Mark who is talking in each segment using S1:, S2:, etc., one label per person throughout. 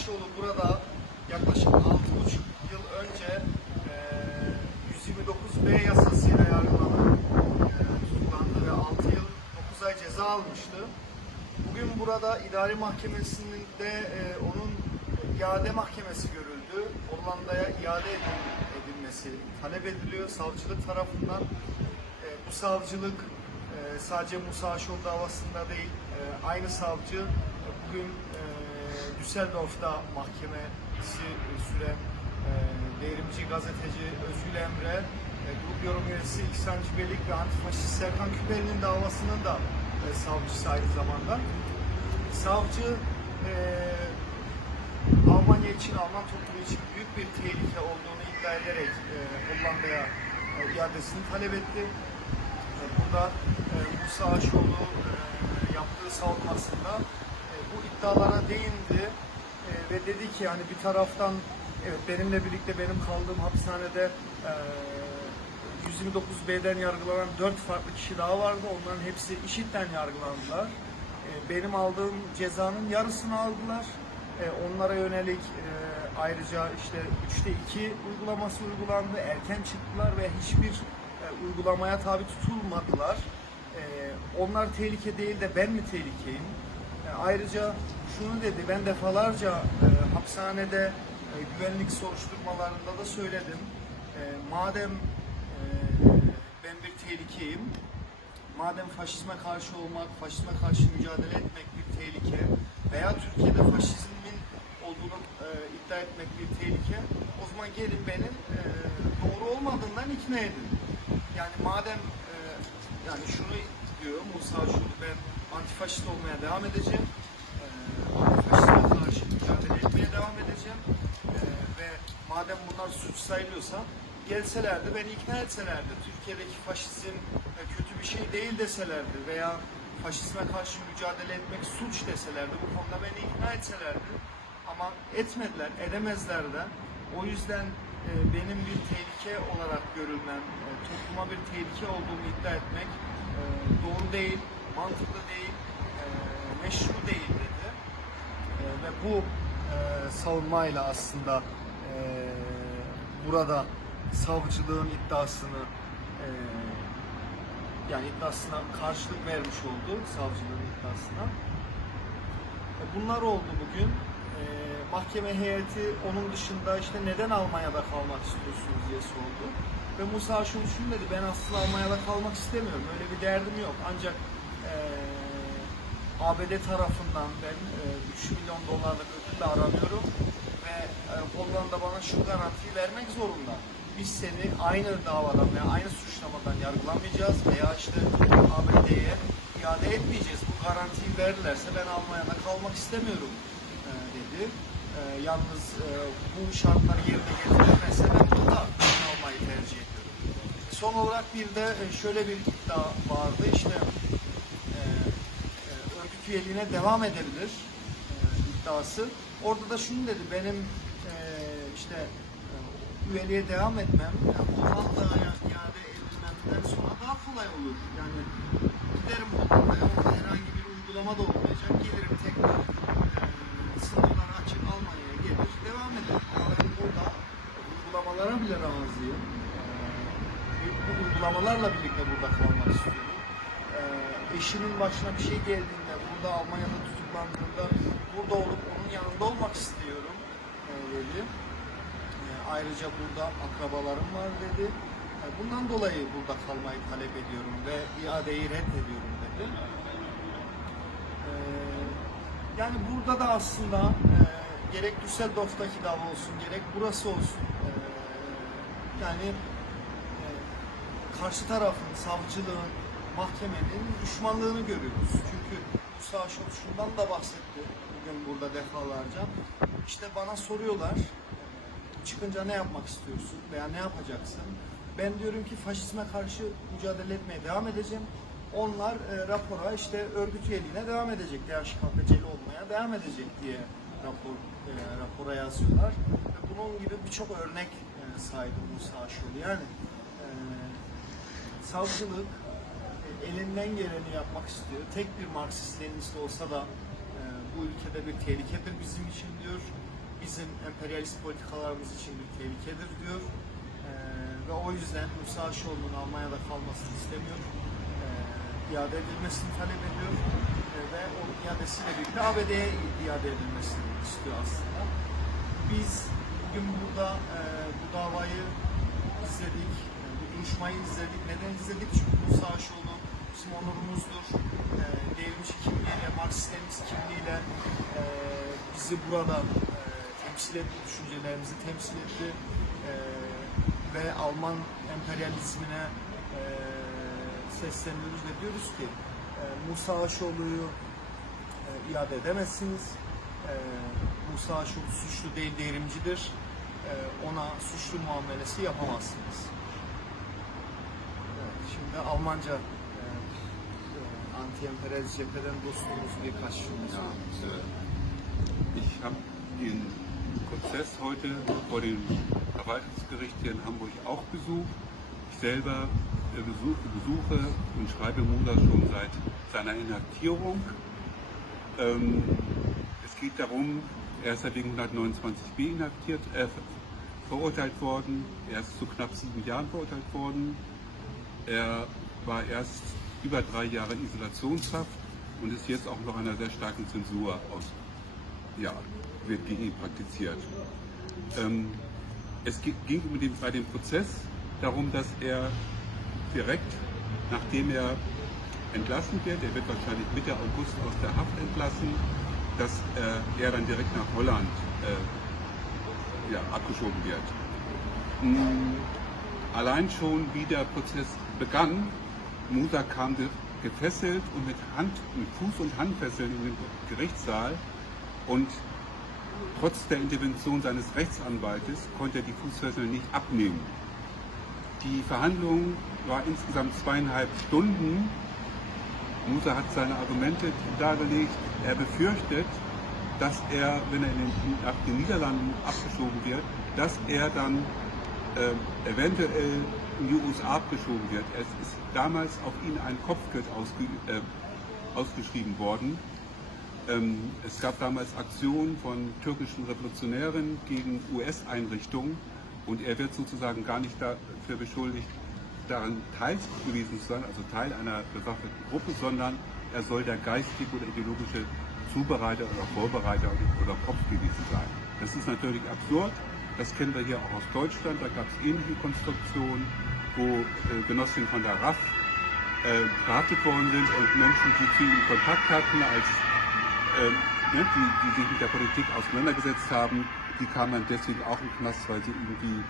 S1: Aşoğlu burada yaklaşık 6,5 yıl önce e, 129B yasasıyla yargılanıp e, tutuklandı ve 6 yıl 9 ay ceza almıştı. Bugün burada idari mahkemesinde e, onun iade mahkemesi görüldü. Hollanda'ya iade edil- edilmesi talep ediliyor savcılık tarafından. E, bu savcılık e, sadece Musa Aşol davasında değil, e, aynı savcı e, bugün e, Düsseldorf'ta mahkemesi süren e, devrimci gazeteci Özgül Emre, e, grup yorum üyesi İhsan Cibelik ve antifaşist Serkan Küpeli'nin davasının da e, savcısı aynı zamanda. Savcı e, Almanya için, Alman toplumu için büyük bir tehlike olduğunu iddia ederek e, Hollanda'ya e, iadesini talep etti. E, Burada e, Musa Aşoğlu e, yaptığı savunmasında e, bu iddialara değindi e, ve dedi ki yani bir taraftan evet benimle birlikte benim kaldığım hapishanede e, 129B'den yargılanan 4 farklı kişi daha vardı. Onların hepsi IŞİD'den yargılandılar. E, Benim aldığım cezanın yarısını aldılar. E, Onlara yönelik e, ayrıca işte 3'te 2 uygulaması uygulandı. Erken çıktılar ve hiçbir e, uygulamaya tabi tutulmadılar. E, Onlar tehlike değil de ben mi tehlikeyim? Ayrıca şunu dedi, ben defalarca e, hapishanede e, güvenlik soruşturmalarında da söyledim. E, madem e, ben bir tehlikeyim, madem faşizme karşı olmak, faşizme karşı mücadele etmek bir tehlike veya Türkiye'de faşizmin olduğunu e, iddia etmek bir tehlike, o zaman gelin benim e, doğru olmadığından ikna edin. Yani madem e, yani şunu diyor Musa şunu ben antifaşist olmaya devam edeceğim. E, antifaşizme karşı mücadele etmeye devam edeceğim. E, ve madem bunlar suç sayılıyorsa gelselerdi, beni ikna etselerdi. Türkiye'deki faşizm e, kötü bir şey değil deselerdi veya faşizme karşı mücadele etmek suç deselerdi, bu konuda beni ikna etselerdi. Ama etmediler, edemezler de. O yüzden e, benim bir tehlike olarak görülmem, e, topluma bir tehlike olduğumu iddia etmek doğru değil, mantıklı değil, e, meşru değil dedi. E, ve bu e, savunmayla aslında e, burada savcılığın iddiasını e, yani iddiasına karşılık vermiş oldu savcılığın iddiasına. E, Bunlar oldu bugün. E, mahkeme heyeti onun dışında işte neden Almanya'da kalmak istiyorsunuz diye sordu. Ve Musa şunu dedi, ben aslında Almanya'da kalmak istemiyorum. Öyle bir derdim yok. Ancak ABD tarafından ben e, 3 milyon dolarlık ödülle aranıyorum ve e, Hollanda bana şu garantiyi vermek zorunda. Biz seni aynı davadan veya aynı suçlamadan yargılamayacağız veya işte ABD'ye iade etmeyeceğiz. Bu garantiyi verirlerse ben Almanya'da kalmak istemiyorum e, dedi. E, yalnız e, bu şartları yerine getirilmezse ben burada kalmayı tercih ediyorum. Son olarak bir de e, şöyle bir iddia vardı işte e, e, üyeliğine devam edebilir e, iddiası. Orada da şunu dedi benim e, işte e, üyeliğe devam etmem yani Hollanda'ya iade edilmemden sonra daha kolay olur. Yani giderim Hollanda'ya orada herhangi bir uygulama da olmayacak. Gelirim tekrar e, sınırları açık Almanya'ya gelir devam ederim. Ama ben burada uygulamalara bile razıyım. Bu uygulamalarla birlikte burada kalmak istiyorum. Eşimin başına bir şey geldiğinde, burada Almanya'da tutuklandığında burada olup onun yanında olmak istiyorum e, dedi. E, ayrıca burada akrabalarım var dedi. E, bundan dolayı burada kalmayı talep ediyorum ve iadeyi reddediyorum dedi. Yani burada da aslında e, gerek Düsseldorf'taki dava olsun, gerek burası olsun yani karşı tarafın, savcılığın, mahkemenin düşmanlığını görüyoruz. Çünkü Musa Aşol şundan da bahsetti bugün burada defalarca. İşte bana soruyorlar, e, çıkınca ne yapmak istiyorsun veya ne yapacaksın? Ben diyorum ki faşizme karşı mücadele etmeye devam edeceğim. Onlar e, rapora işte örgüt üyeliğine devam edecek, DHKPC'li olmaya devam edecek diye rapor e, rapora yazıyorlar. Ve bunun gibi birçok örnek e, saydı Musa Aşol. Yani e, savcılık elinden geleni yapmak istiyor. Tek bir Marksist Leninist olsa da e, bu ülkede bir tehlikedir bizim için diyor. bizim emperyalist politikalarımız için bir tehlikedir diyor. Ee, ve o yüzden Musa Aşoğlu'nun Almanya'da kalmasını istemiyor. Ee, iade edilmesini talep ediyor. Ee, ve o iadesiyle birlikte ABD'ye iade edilmesini istiyor aslında. Biz bugün burada e, bu davayı izledik, e, bu duruşmayı izledik. Neden izledik? Çünkü Musa Aşoğlu bizim onurumuzdur. E, devrimci kimliğiyle, Marksist kimliğiyle e, bizi burada e, temsil etti, düşüncelerimizi temsil etti. E, ve Alman emperyalizmine e, sesleniyoruz ve diyoruz ki e, Musa Aşoğlu'yu e, iade edemezsiniz. E, Musa Aşoğlu suçlu değil, devrimcidir. E, ona suçlu muamelesi yapamazsınız. Evet, şimdi Almanca anti-emperyalist cepheden dostumuz birkaç cümle
S2: Ja, äh, ich habe den Prozess heute vor dem Verwaltungsgericht hier in Hamburg auch besucht. Ich selber äh, besuche, besuche und schreibe Musa schon seit seiner Inhaftierung. Ähm, es geht darum, er ist wegen 129b inhaftiert, äh, verurteilt worden. Er ist zu knapp sieben Jahren verurteilt worden. Er war erst über drei Jahre in Isolationshaft und ist jetzt auch noch einer sehr starken Zensur aus, ja, wird gegen ihn praktiziert. Ähm, es ging dem, bei dem Prozess darum, dass er direkt, nachdem er entlassen wird, er wird wahrscheinlich Mitte August aus der Haft entlassen, dass äh, er dann direkt nach Holland äh, ja, abgeschoben wird. Mm, Allein schon, wie der Prozess begann, Musa kam ge- gefesselt und mit, Hand, mit Fuß- und Handfesseln in den Gerichtssaal und trotz der Intervention seines Rechtsanwaltes konnte er die Fußfesseln nicht abnehmen. Die Verhandlung war insgesamt zweieinhalb Stunden. Musa hat seine Argumente dargelegt. Er befürchtet, dass er, wenn er in den, nach den Niederlanden abgeschoben wird, dass er dann ähm, eventuell in die USA abgeschoben wird. Es ist damals auf ihn ein Kopfgeld ausge, äh, ausgeschrieben worden. Ähm, es gab damals Aktionen von türkischen Revolutionären gegen US-Einrichtungen und er wird sozusagen gar nicht dafür beschuldigt, daran teil gewesen zu sein, also Teil einer bewaffneten Gruppe, sondern er soll der geistige oder ideologische Zubereiter oder Vorbereiter oder Kopf gewesen sein. Das ist natürlich absurd. Das kennen wir hier auch aus Deutschland. Da gab es ähnliche Konstruktionen, wo äh, Genossinnen von der RAF äh, verhaftet worden sind und Menschen, die zu ihnen Kontakt hatten, als ähm, ne, die, die sich mit der Politik auseinandergesetzt haben, die kamen dann deswegen auch den Knast, weil sie irgendwie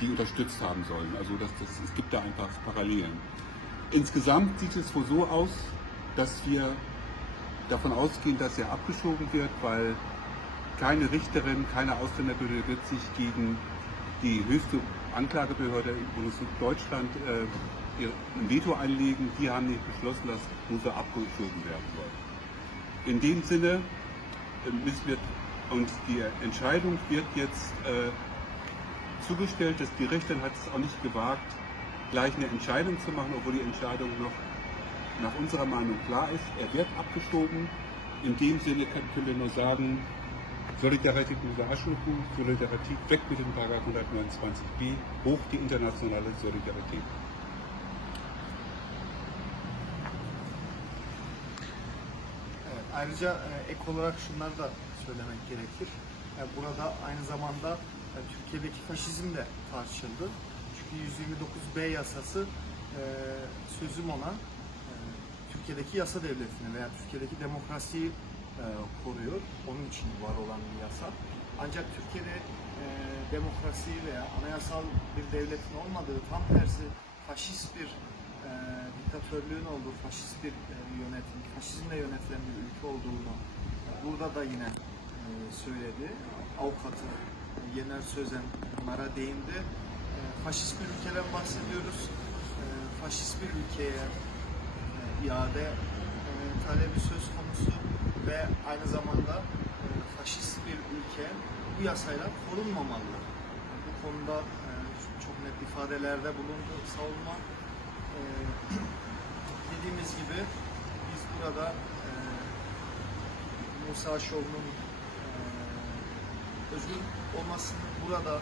S2: die unterstützt haben sollen. Also das, das, es gibt da einfach Parallelen. Insgesamt sieht es wohl so aus, dass wir davon ausgehen, dass er abgeschoben wird, weil keine Richterin, keine Ausländerbehörde wird sich gegen die höchste Anklagebehörde im Bundesland Deutschland äh, ihr ein Veto einlegen. Die haben nicht beschlossen, dass Musa abgeschoben werden soll. In dem Sinne äh, müssen wir, und die Entscheidung wird jetzt äh, zugestellt. Das Gericht dann hat es auch nicht gewagt, gleich eine Entscheidung zu machen, obwohl die Entscheidung noch nach unserer Meinung klar ist. Er wird abgeschoben. In dem Sinne können wir nur sagen, Solidarität mit der Aschenkuh, Solidarität weg mit dem Paragraph 129b, hoch die internationale Solidarität.
S1: Evet, ayrıca e, ek olarak şunları da söylemek gerekir. E, burada aynı zamanda e, Türkiye'deki faşizm de tartışıldı. Çünkü 129B yasası sözüm ona Türkiye'deki yasa devletini veya Türkiye'deki demokrasiyi koruyor. Onun için var olan bir yasa. Ancak Türkiye'de e, demokrasi veya anayasal bir devletin olmadığı tam tersi faşist bir e, diktatörlüğün olduğu faşist bir e, yönetim, faşizmle yönetilen bir ülke olduğunu e, burada da yine e, söyledi. Avukatı e, Yener Sözen bunlara değindi. E, faşist bir ülkeden bahsediyoruz. E, faşist bir ülkeye e, iade e, talebi söz ve aynı zamanda e, faşist bir ülke bu yasayla korunmamalı. Bu konuda e, çok net ifadelerde bulundu savunma. E, dediğimiz gibi biz burada e, Musa Şov'un e, özgür olmasını burada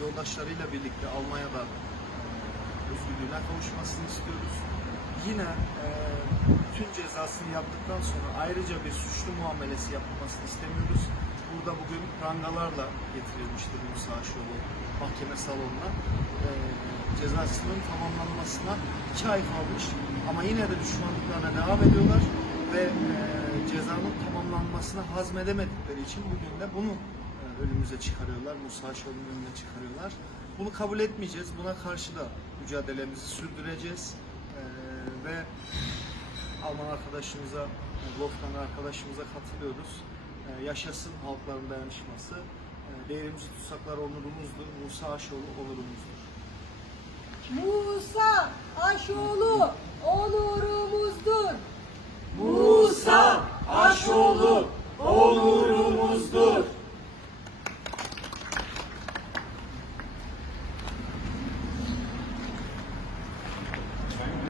S1: yoldaşlarıyla birlikte Almanya'da e, özgürlüğüne kavuşmasını istiyoruz. Yine e, tüm cezasını yaptıktan sonra ayrıca bir suçlu muamelesi yapılmasını istemiyoruz. Burada bugün prangalarla getirilmiştir Musa Aşoğlu mahkeme salonuna. E, cezasının tamamlanmasına iki ay kalmış ama yine de düşmanlıklarına devam ediyorlar ve e, cezanın tamamlanmasına hazmedemedikleri için bugün de bunu e, önümüze çıkarıyorlar. Musa Aşoğlu'nun önüne çıkarıyorlar. Bunu kabul etmeyeceğiz. Buna karşı da mücadelemizi sürdüreceğiz. Ve Alman arkadaşımıza, Wolfgang arkadaşımıza katılıyoruz. E, yaşasın halkların dayanışması. E, değerimizi tutsaklar onurumuzdur. Musa Aşoğlu onurumuzdur.
S3: Musa Aşoğlu onurumuzdur.
S4: Musa Aşoğlu